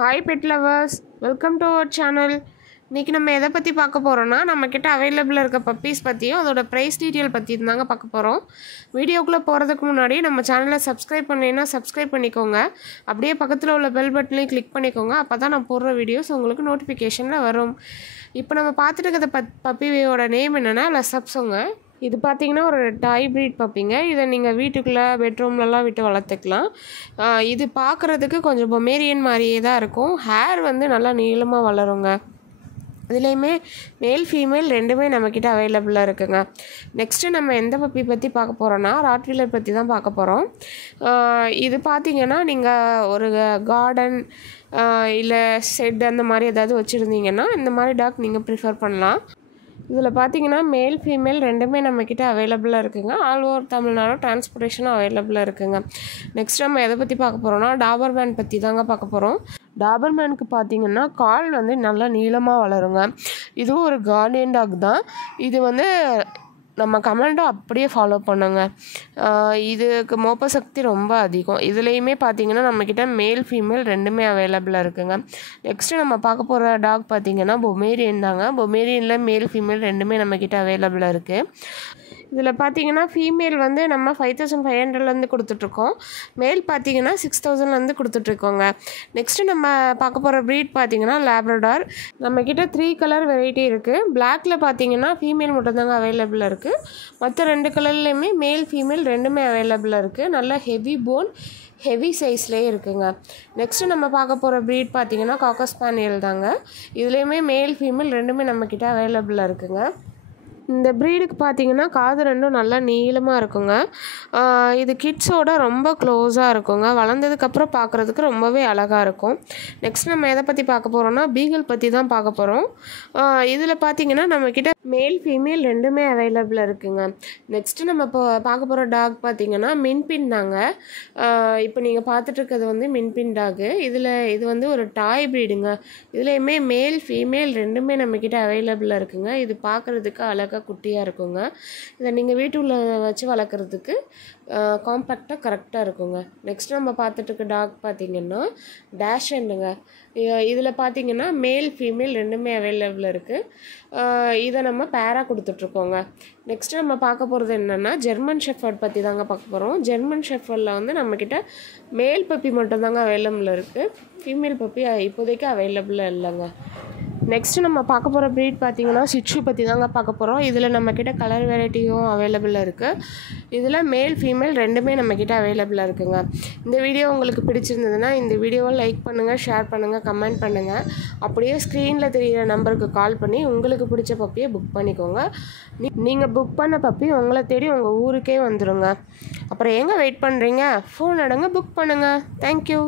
Hi pet lovers, welcome to our channel. இன்னைக்கு நம்ம எதை பற்றி பார்க்க போகிறோன்னா நம்மக்கிட்ட அவைலபிளாக இருக்க பப்பீஸ் பற்றியும் அதோட ப்ரைஸ் டீட்டெயில் பற்றி தாங்க பார்க்க போகிறோம். வீடியோக்குள்ளே போகிறதுக்கு முன்னாடி நம்ம சேனலை சப்ஸ்கிரைப் பண்ணலைன்னா சப்ஸ்கிரைப் பண்ணிக்கோங்க. அப்படியே பக்கத்தில் உள்ள பெல் பட்டனையும் கிளிக் பண்ணிக்கோங்க. அப்போ தான் நான் போடுற வீடியோஸ் உங்களுக்கு நோட்டிஃபிகேஷனில் வரும். இப்போ நம்ம பார்த்துட்டு இருக்கிற பப்பியோட நேம் என்னென்னா லசப்ஸுங்க. இது பார்த்திங்கன்னா ஒரு டாய் ப்ரீட் பப்பிங்க. இதை நீங்கள் வீட்டுக்குள்ளே பெட்ரூம்லலாம் விட்டு வளர்த்துக்கலாம். இது பார்க்குறதுக்கு கொஞ்சம் பொமேரியன் மாதிரியே தான் இருக்கும். ஹேர் வந்து நல்லா நீளமாக வளருங்க. இதுலேயுமே மேல் ஃபீமேல் ரெண்டுமே நம்மக்கிட்ட அவைலபிளாக இருக்குங்க. நெக்ஸ்ட்டு நம்ம எந்த பப்பி பற்றி பார்க்க போகிறோன்னா ராட்வீலர் பற்றி தான் பார்க்க போகிறோம். இது பார்த்திங்கன்னா நீங்கள் ஒரு கார்டன் இல்லை ஷெட் அந்த மாதிரி ஏதாவது வச்சுருந்தீங்கன்னா இந்த மாதிரி டாக் நீங்கள் ப்ரிஃபர் பண்ணலாம். இதில் பார்த்தீங்கன்னா மேல் ஃபீமேல் ரெண்டுமே நம்மக்கிட்ட அவைலபிளாக இருக்குங்க. ஆல் ஓவர் தமிழ்நாடு டிரான்ஸ்போர்ட்டேஷனும் அவைலபிளாக இருக்குங்க. நெக்ஸ்ட் நம்ம எதை பற்றி பார்க்க போகிறோம்னா டாபர்மேன் பற்றி தாங்க பார்க்க போகிறோம். டாபர்மேனுக்கு பார்த்தீங்கன்னா கால் வந்து நல்லா நீளமாக வளருங்க. இதுவும் ஒரு கார்டியன் டாக் தான். இது வந்து நம்ம கமாண்டோ அப்படியே ஃபாலோ பண்ணுங்க. இதுக்கு மோப்ப சக்தி ரொம்ப அதிகம். இதுலேயுமே பார்த்தீங்கன்னா நம்மக்கிட்ட மேல் ஃபீமேல் ரெண்டுமே அவைலபிளாக இருக்குங்க. நெக்ஸ்ட்டு நம்ம பார்க்க போகிற டாக் பார்த்தீங்கன்னா பொமேரியன் தாங்க. பொமேரியனில் மேல் ஃபீமேல் ரெண்டுமே நம்மக்கிட்ட அவைலபிளாக இருக்குது. இதில் பார்த்தீங்கன்னா ஃபீமேல் வந்து நம்ம 5500 கொடுத்துட்ருக்கோம். மேல் பார்த்தீங்கன்னா 6000 கொடுத்துட்ருக்கோங்க. நெக்ஸ்ட்டு நம்ம பார்க்க போகிற ப்ரீட் பார்த்தீங்கன்னா லேப்ரடார். நம்மக்கிட்ட 3 கலர் வெரைட்டி இருக்குது. பிளாக்ல பார்த்தீங்கன்னா ஃபீமேல் மட்டும்தாங்க அவைலபிளாக இருக்குது. மற்ற 2 கலர்லேயுமே மேல் ஃபீமேல் ரெண்டுமே அவைலபிளாக இருக்குது. நல்லா ஹெவி போன் ஹெவி சைஸ்லேயே இருக்குங்க. நெக்ஸ்ட்டு நம்ம பார்க்க போகிற ப்ரீட் பார்த்தீங்கன்னா காக்கர் ஸ்பானியல் தாங்க. இதுலேயுமே மேல் ஃபீமேல் ரெண்டுமே நம்மக்கிட்ட அவைலபிளாக இருக்குங்க. இந்த ப்ரீடுக்கு பார்த்தீங்கன்னா காது ரெண்டும் நல்லா நீளமாக இருக்குங்க. இது கிட்ஸோட ரொம்ப க்ளோஸாக இருக்குங்க. வளர்ந்ததுக்கப்புறம் பார்க்குறதுக்கு ரொம்பவே அழகாக இருக்கும். நெக்ஸ்ட் நம்ம எதை பற்றி பார்க்க போகிறோம்னா பீகிள் பற்றி தான் பார்க்க போகிறோம். இதில் பார்த்தீங்கன்னா நம்மக்கிட்ட மேல் ஃபீமேல் ரெண்டுமே அவைலபிளாக இருக்குங்க. நெக்ஸ்ட்டு நம்ம இப்போ பார்க்க போகிற டாக் பார்த்தீங்கன்னா மின்பின் தாங்க. இப்போ நீங்கள் பார்த்துட்ருக்கிறது வந்து மின்பின் டாகு. இது வந்து ஒரு டாய் ப்ரீடுங்க. இதுலேயுமே மேல் ஃபீமேல் ரெண்டுமே நம்மக்கிட்ட அவைலபிளாக இருக்குங்க. இது பார்க்குறதுக்கு அழகாக குட்டியாக இருக்குங்க. இதை நீங்கள் வீட்டுக்குள்ளே வச்சு வளர்க்குறதுக்கு காம்பேக்டாக கரெக்டாக இருக்குங்க. நெக்ஸ்ட் நம்ம பார்த்துட்டு இருக்க டாக் பார்த்திங்கன்னா டேஷண்டுங்க. இதில் பார்த்திங்கன்னா மேல் ஃபீமேல் ரெண்டுமே அவைலபிளாக இருக்குது. இதை நம்ம பேராக கொடுத்துட்ருக்கோங்க. நெக்ஸ்ட்டு நம்ம பார்க்க போகிறது என்னென்னா ஜெர்மன் ஷெஃபர்ட் பற்றி தாங்க பார்க்க போகிறோம். ஜெர்மன் ஷெஃபர்டில் வந்து நம்மக்கிட்ட மேல் பப்பி மட்டும்தாங்க அவைலபிளாக இருக்குது. ஃபீமேல் பப்பி இப்போதைக்கு அவைலபிளாக இல்லைங்க. நெக்ஸ்ட்டு நம்ம பார்க்க போகிற ப்ரீட் பார்த்திங்கன்னா சிட்சு பற்றி தாங்க பார்க்க போகிறோம். இதில் நம்மக்கிட்ட கலர் வெரைட்டியும் அவைலபிளாக இருக்குது. இதில் மேல் ஃபீமேல் ரெண்டுமே நம்மக்கிட்ட அவைலபிளாக இருக்குங்க. இந்த வீடியோ உங்களுக்கு பிடிச்சிருந்ததுன்னா இந்த வீடியோவை லைக் பண்ணுங்கள், ஷேர் பண்ணுங்கள், கமெண்ட் பண்ணுங்கள். அப்படியே ஸ்க்ரீனில் தெரிகிற நம்பருக்கு கால் பண்ணி உங்களுக்கு பிடிச்ச பப்பியை புக் பண்ணிக்கோங்க. நீங்கள் புக் பண்ண பப்பி உங்களை தேடி உங்கள் ஊருக்கே வந்துடுங்க. அப்புறம் எங்கே வெயிட் பண்ணுறீங்க? ஃபோன் எடுங்க, புக் பண்ணுங்கள். தேங்க்யூ.